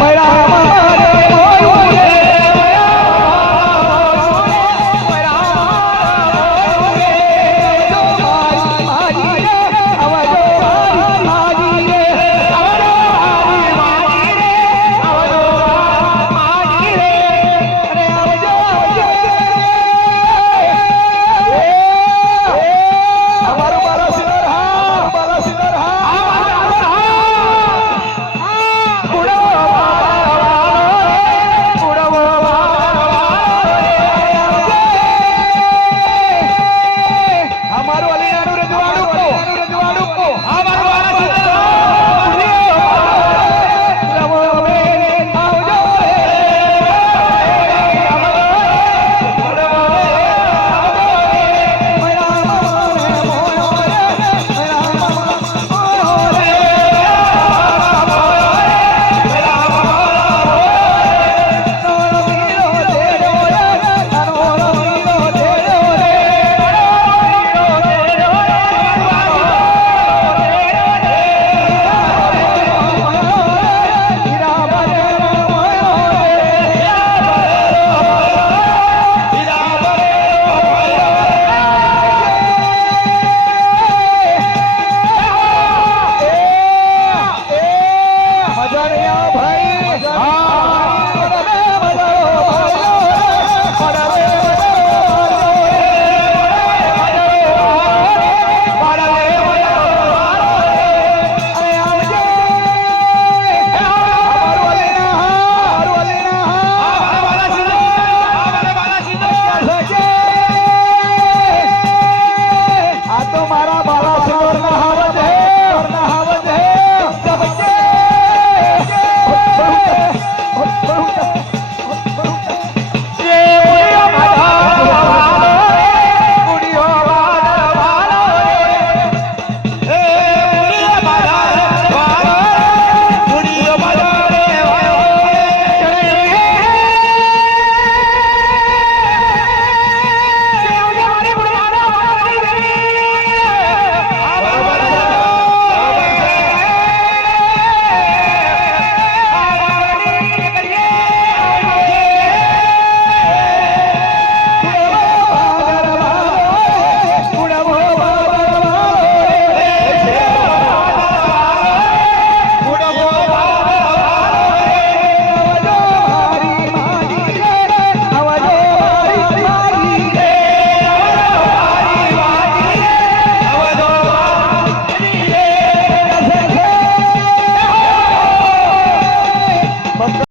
回来